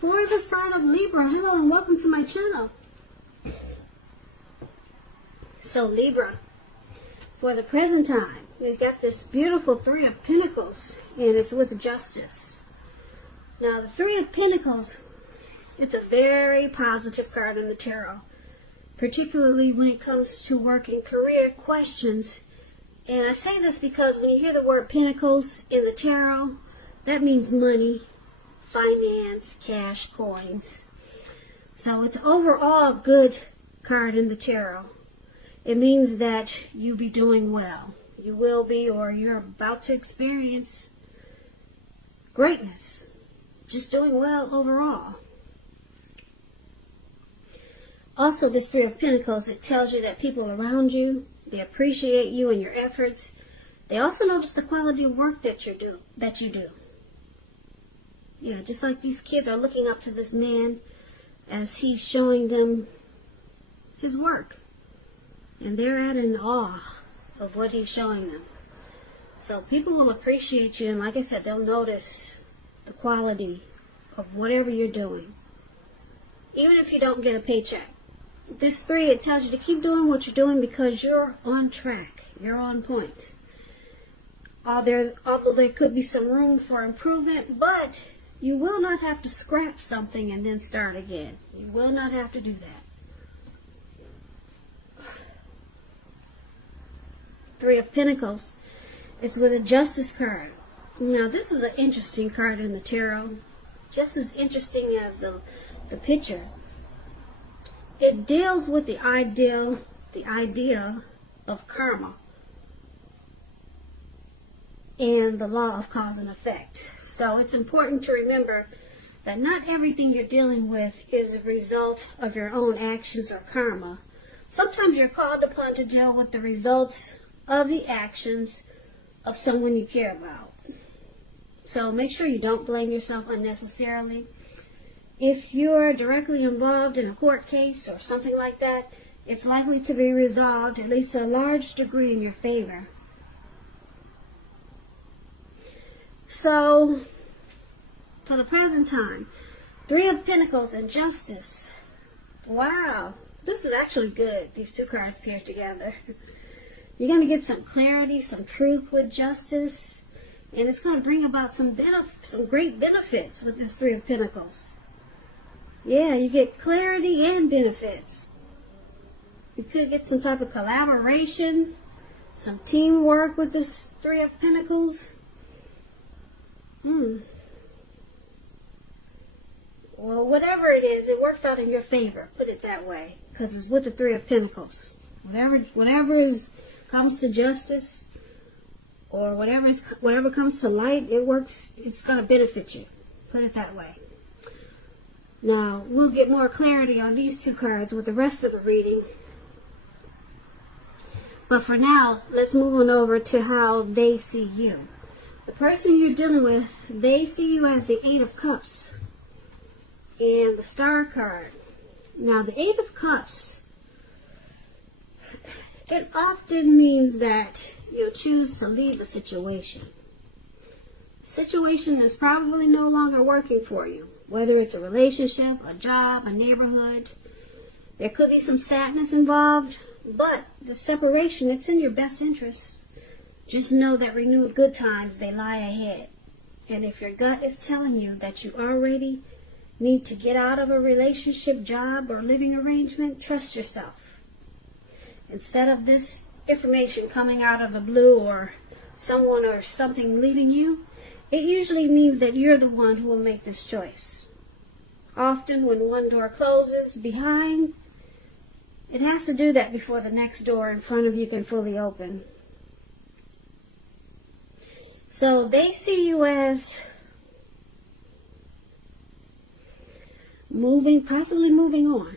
For the sign of Libra, hello and welcome to my channel. So Libra, for the present time, we've got this beautiful Three of Pentacles, and it's with justice. Now the Three of Pentacles, it's a very positive card in the tarot, particularly when it comes to work and career questions. And I say this because when you hear the word Pentacles in the tarot, that means money, finance, cash, coins. So it's overall a good card in the tarot. It means that you'll be doing well. You will be, or you're about to experience greatness. Just doing well overall. Also, this Three of Pentacles, it tells you that people around you, they appreciate you and your efforts. They also notice the quality of work that you do. Yeah, just like these kids are looking up to this man as he's showing them his work. And they're at in awe of what he's showing them. So people will appreciate you, and like I said, they'll notice the quality of whatever you're doing. Even if you don't get a paycheck. This three, it tells you to keep doing what you're doing because you're on track. You're on point. Although there could be some room for improvement, but you will not have to scrap something and then start again. You will not have to do that. Three of Pentacles is with a Justice card. Now, this is an interesting card in the tarot. Just as interesting as the picture. It deals with the idea of karma and the law of cause and effect. So it's important to remember that not everything you're dealing with is a result of your own actions or karma. Sometimes you're called upon to deal with the results of the actions of someone you care about. So make sure you don't blame yourself unnecessarily. If you're directly involved in a court case or something like that, it's likely to be resolved, at least to a large degree, in your favor. So, for the present time, Three of Pentacles and Justice. Wow, this is actually good, these two cards paired together. You're going to get some clarity, some truth with Justice, and it's going to bring about some great benefits with this Three of Pentacles. Yeah, you get clarity and benefits. You could get some type of collaboration, some teamwork with this Three of Pentacles. Well, whatever it is, it works out in your favor. Put it that way, because it's with the Three of Pentacles. Whatever comes to justice, or whatever comes to light, it works. It's going to benefit you. Put it that way. Now, we'll get more clarity on these two cards with the rest of the reading. But for now, let's move on over to how they see you. The person you're dealing with, they see you as the Eight of Cups and the Star card. Now, the Eight of Cups, it often means that you'll choose to leave a situation. The situation is probably no longer working for you. Whether it's a relationship, a job, a neighborhood, there could be some sadness involved, but the separation, it's in your best interest. Just know that renewed good times, they lie ahead. And if your gut is telling you that you already need to get out of a relationship, job, or living arrangement, trust yourself. Instead of this information coming out of the blue or someone or something leaving you, it usually means that you're the one who will make this choice. Often when one door closes behind, it has to do that before the next door in front of you can fully open. So they see you as possibly moving on.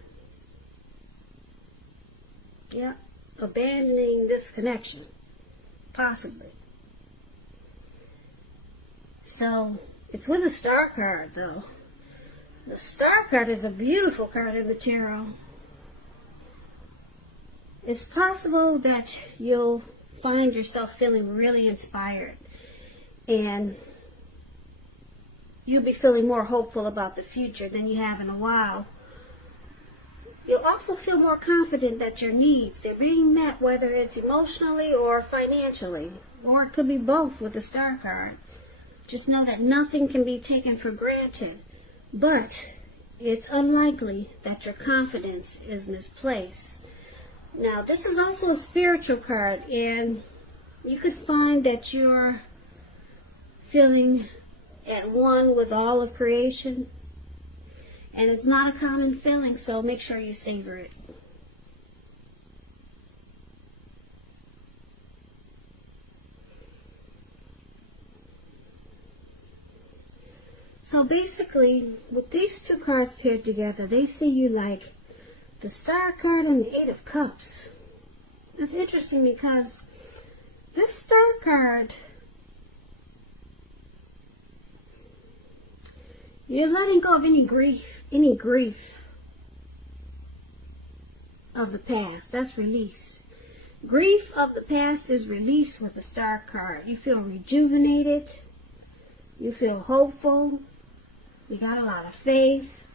Yeah, abandoning this connection. Possibly. So, it's with a Star card, though. The Star card is a beautiful card in the tarot. It's possible that you'll find yourself feeling really inspired and you'll be feeling more hopeful about the future than you have in a while. You'll also feel more confident that your needs, they're being met, whether it's emotionally or financially, or it could be both with the Star card. Just know that nothing can be taken for granted, but it's unlikely that your confidence is misplaced. Now, this is also a spiritual card, and you could find that you're feeling at one with all of creation. And it's not a common feeling, so make sure you savor it. So basically, with these two cards paired together, they see you like the Star card and the Eight of Cups. It's interesting because this Star card, you're letting go of any grief of the past. That's release. Grief of the past is released with the Star card. You feel rejuvenated. You feel hopeful. You got a lot of faith.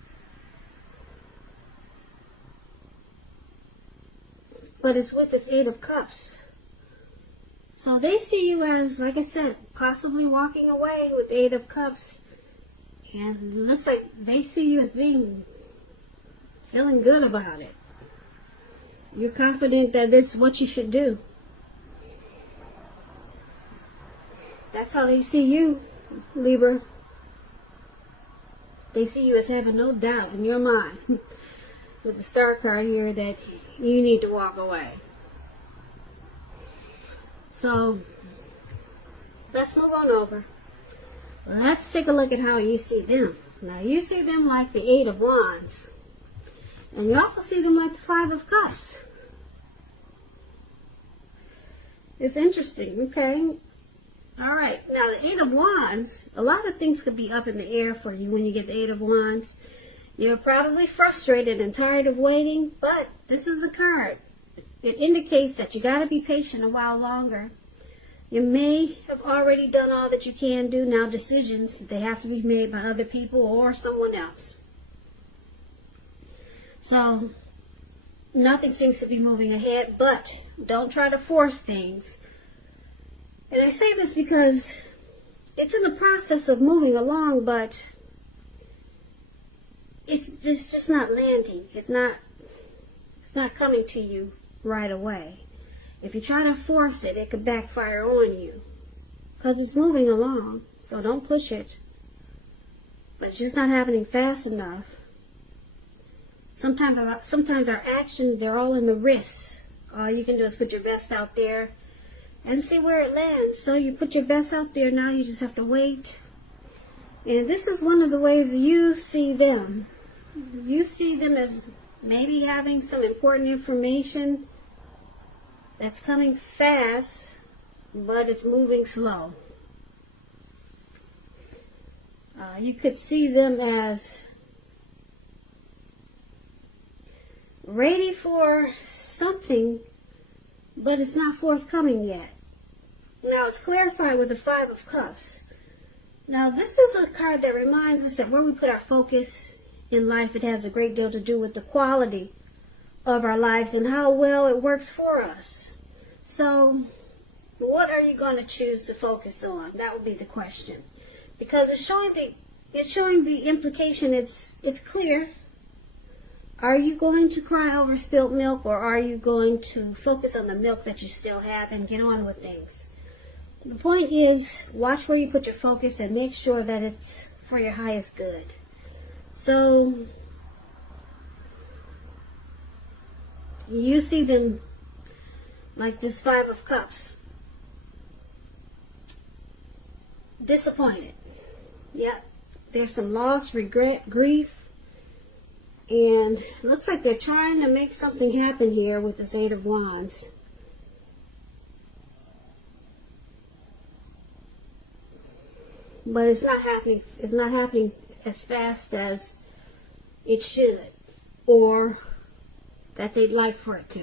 But it's with this Eight of Cups. So they see you as, like I said, possibly walking away with the Eight of Cups. And it looks like they see you as feeling good about it. You're confident that it's what you should do. That's how they see you, Libra. They see you as having no doubt in your mind with the Star card here that you need to walk away. So, let's move on over. Let's take a look at how you see them. Now, you see them like the Eight of Wands. And you also see them like the Five of Cups. It's interesting, okay? All right. Now, the Eight of Wands, a lot of things could be up in the air for you when you get the Eight of Wands. You're probably frustrated and tired of waiting, but this is a card. It indicates that you got to be patient a while longer. You may have already done all that you can do. Now decisions, they have to be made by other people or someone else. So, nothing seems to be moving ahead, but don't try to force things. And I say this because it's in the process of moving along, but it's just not landing. It's not coming to you right away. If you try to force it, it could backfire on you. Because it's moving along. So don't push it. But it's just not happening fast enough. Sometimes our actions, they're all in the wrists. All you can do is put your best out there and see where it lands. So you put your best out there. Now you just have to wait. And this is one of the ways you see them. You see them as maybe having some important information that's coming fast, but it's moving slow. You could see them as ready for something, but it's not forthcoming yet. Now it's clarified with the Five of Cups. Now this is a card that reminds us that where we put our focus in life, it has a great deal to do with the quality of our lives and how well it works for us. So, what are you going to choose to focus on? That would be the question. Because it's showing the implication, it's clear. Are you going to cry over spilt milk, or are you going to focus on the milk that you still have and get on with things? The point is, watch where you put your focus and make sure that it's for your highest good. So, you see them like this Five of Cups. Disappointed. Yeah. There's some loss, regret, grief. And looks like they're trying to make something happen here with this Eight of Wands. But it's not happening. It's not happening as fast as it should, or that they'd like for it to.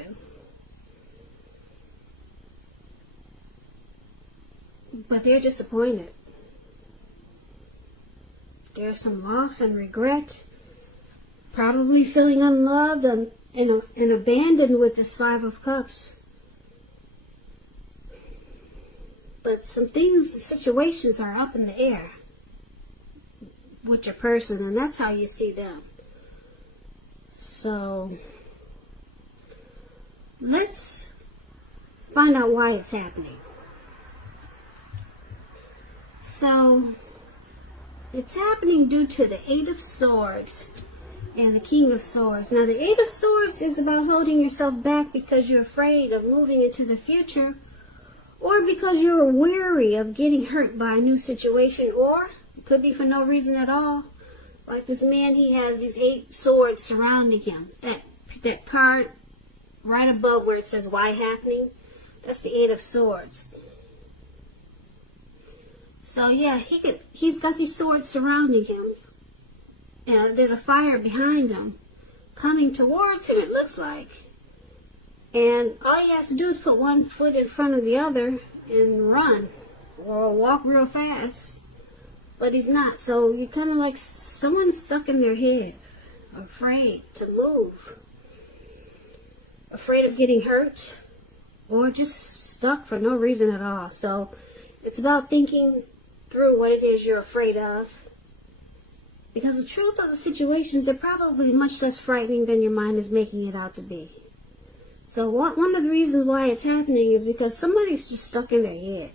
But they're disappointed. There's some loss and regret. Probably feeling unloved and abandoned with this Five of Cups. But some things, situations are up in the air with your person, and that's how you see them. So, let's find out why it's happening. So, it's happening due to the Eight of Swords and the King of Swords. Now, the Eight of Swords is about holding yourself back because you're afraid of moving into the future, or because you're weary of getting hurt by a new situation, or it could be for no reason at all. Like this man, he has these 8 swords surrounding him. That card right above where it says why happening, that's the 8 of Swords. So yeah, he's got these swords surrounding him. There's a fire behind him, coming towards him, it looks like. And all he has to do is put one foot in front of the other and run, or walk real fast. But he's not. So you're kind of like someone's stuck in their head, afraid to move, afraid of getting hurt, or just stuck for no reason at all. So it's about thinking through what it is you're afraid of. Because the truth of the situations are probably much less frightening than your mind is making it out to be. So one of the reasons why it's happening is because somebody's just stuck in their head.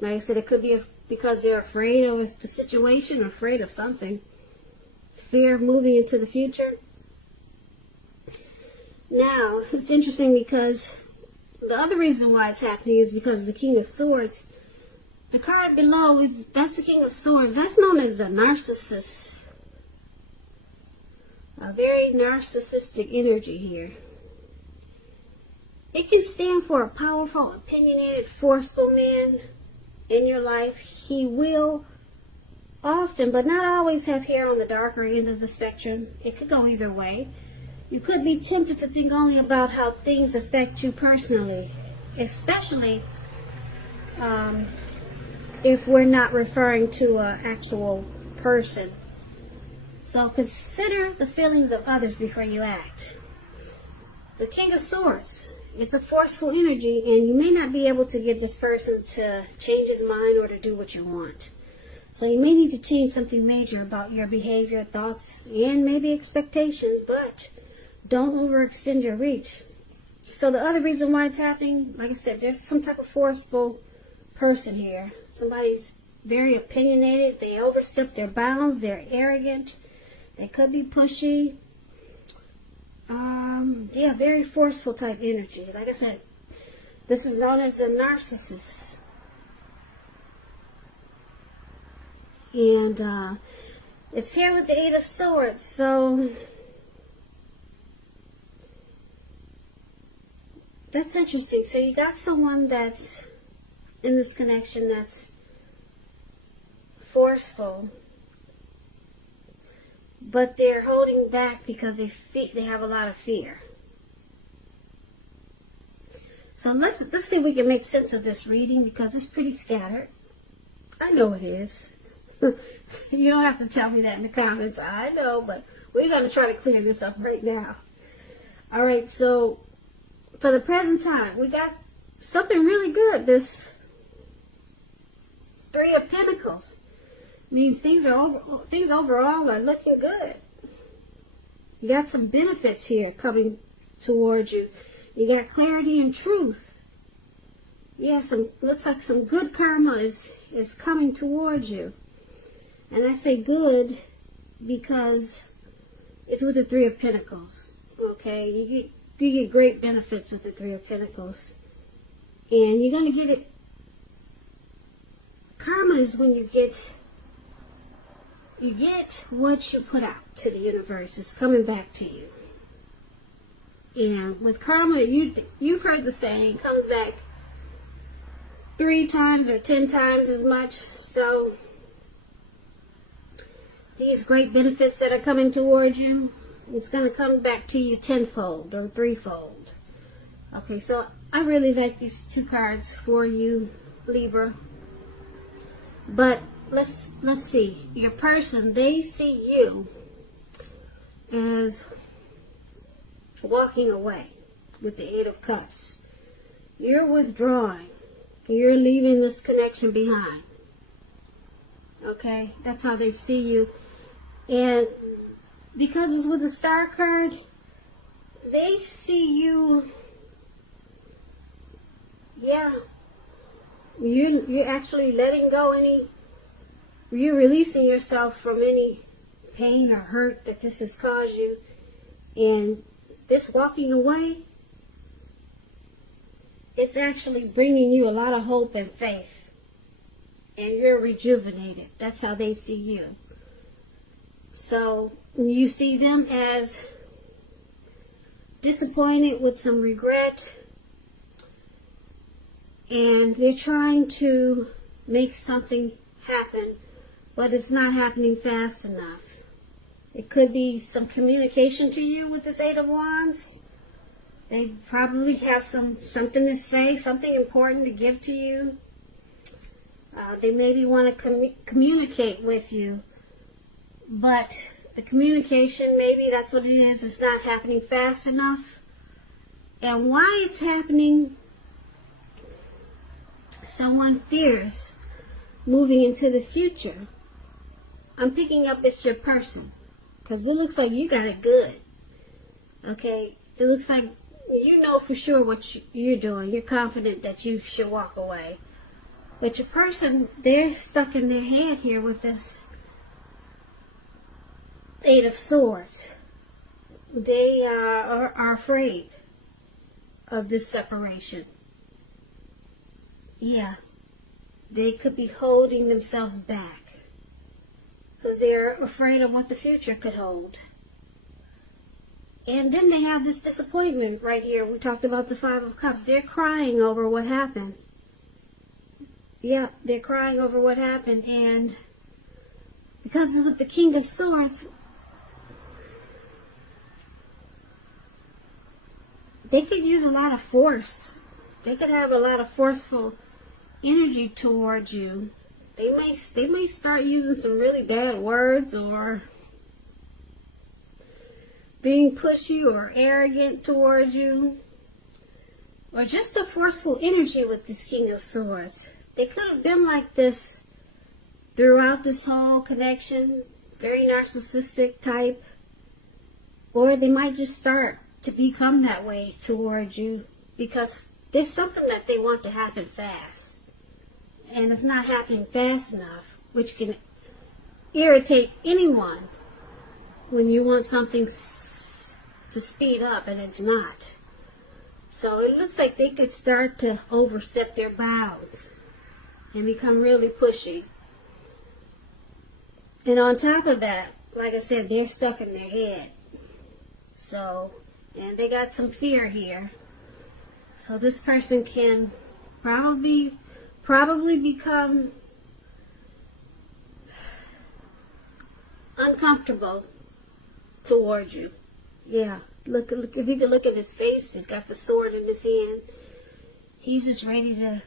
Like I said, it could be because they're afraid of the situation, or afraid of something. Fear of moving into the future. Now, it's interesting because the other reason why it's happening is because of the King of Swords. The card below, that's the King of Swords. That's known as the narcissist. A very narcissistic energy here. It can stand for a powerful, opinionated, forceful man in your life. He will often, but not always, have hair on the darker end of the spectrum. It could go either way. You could be tempted to think only about how things affect you personally, especially if we're not referring to an actual person. So consider the feelings of others before you act. The King of Swords, it's a forceful energy, and you may not be able to get this person to change his mind or to do what you want. So you may need to change something major about your behavior, thoughts, and maybe expectations, but don't overextend your reach. So the other reason why it's happening, like I said, there's some type of forceful person here. Somebody's very opinionated. They overstep their bounds. They're arrogant. They could be pushy. Yeah, very forceful type energy. Like I said, this is known as the narcissist. And it's paired with the Eight of Swords. So that's interesting. So you got someone that's in this connection that's forceful, but they're holding back because they have a lot of fear. So let's see if we can make sense of this reading, because it's pretty scattered. I know it is. You don't have to tell me that in the comments. I know, but we're going to try to clear this up right now. All right, so for the present time, we got something really good. This Three of Pentacles means things overall are looking good. You got some benefits here coming towards you. You got clarity and truth. Yeah, looks like some good karma is coming towards you. And I say good because it's with the Three of Pentacles. Okay, you get great benefits with the Three of Pentacles. And you're going to get it. Karma is when you get what you put out to the universe. It's coming back to you. And with karma, you've heard the saying, comes back 3 times or 10 times as much. So these great benefits that are coming towards you, it's going to come back to you tenfold or threefold. Okay, so I really like these 2 cards for you, Libra. But let's see. Your person, they see you as walking away with the Eight of Cups. You're withdrawing. You're leaving this connection behind. Okay? That's how they see you. And because it's with the Star card, they see you, yeah, you're actually letting go you're releasing yourself from any pain or hurt that this has caused you. And this walking away, it's actually bringing you a lot of hope and faith. And you're rejuvenated. That's how they see you. So you see them as disappointed with some regret. And they're trying to make something happen, but it's not happening fast enough. It could be some communication to you with this Eight of Wands. They probably have something to say, something important to give to you. They maybe want to communicate with you, but the communication, maybe that's what it is, it's not happening fast enough. And why it's happening, someone fears moving into the future. I'm picking up it's your person, because it looks like you got it good. Okay? It looks like you know for sure what you're doing. You're confident that you should walk away. But your person, they're stuck in their head here with this Eight of Swords. They are afraid of this separation. Yeah. They could be holding themselves back because they're afraid of what the future could hold. And then they have this disappointment right here. We talked about the Five of Cups. They're crying over what happened. Yeah, they're crying over what happened. And because of the King of Swords, they could use a lot of force. They could have a lot of forceful energy towards you. They may start using some really bad words or being pushy or arrogant towards you, or just a forceful energy with this King of Swords. They could have been like this throughout this whole connection, very narcissistic type, or they might just start to become that way towards you because there's something that they want to happen fast, and it's not happening fast enough, which can irritate anyone when you want something to speed up and it's not. So it looks like they could start to overstep their bounds and become really pushy. And on top of that, like I said, they're stuck in their head. So, and they got some fear here. So this person can probably become uncomfortable towards you. Yeah, look, if you can look at his face, he's got the sword in his hand. He's just ready to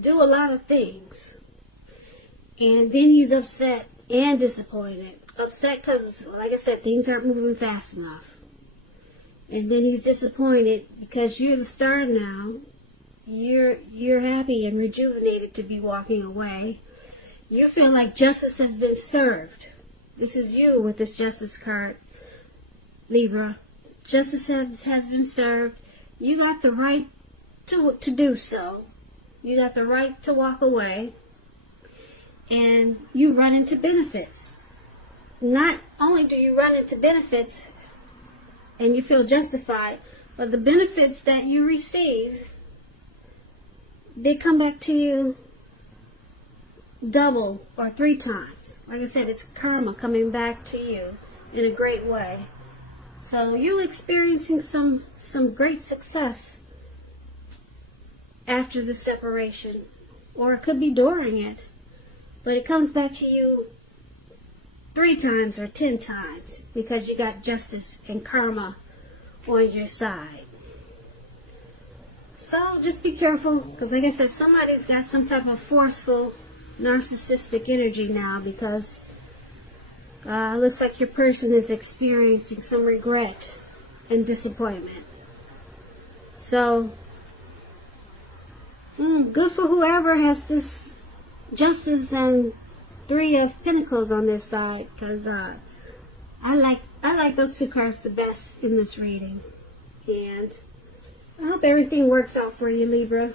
do a lot of things. And then he's upset and disappointed. Upset because, like I said, things aren't moving fast enough. And then he's disappointed because you're the star now. You're happy and rejuvenated to be walking away. You feel like justice has been served. This is you with this Justice card, Libra. Justice has been served. You got the right to do so. You got the right to walk away. And you run into benefits. Not only do you run into benefits and you feel justified, but the benefits that you receive, they come back to you double or 3 times. Like I said, it's karma coming back to you in a great way. So you're experiencing some great success after the separation, or it could be during it, but it comes back to you 3 times or 10 times because you got justice and karma on your side. So just be careful, because like I said, somebody's got some type of forceful narcissistic energy now, because looks like your person is experiencing some regret and disappointment. So, good for whoever has this Justice and Three of Pentacles on their side, because I like those two cards the best in this reading. And I hope everything works out for you, Libra.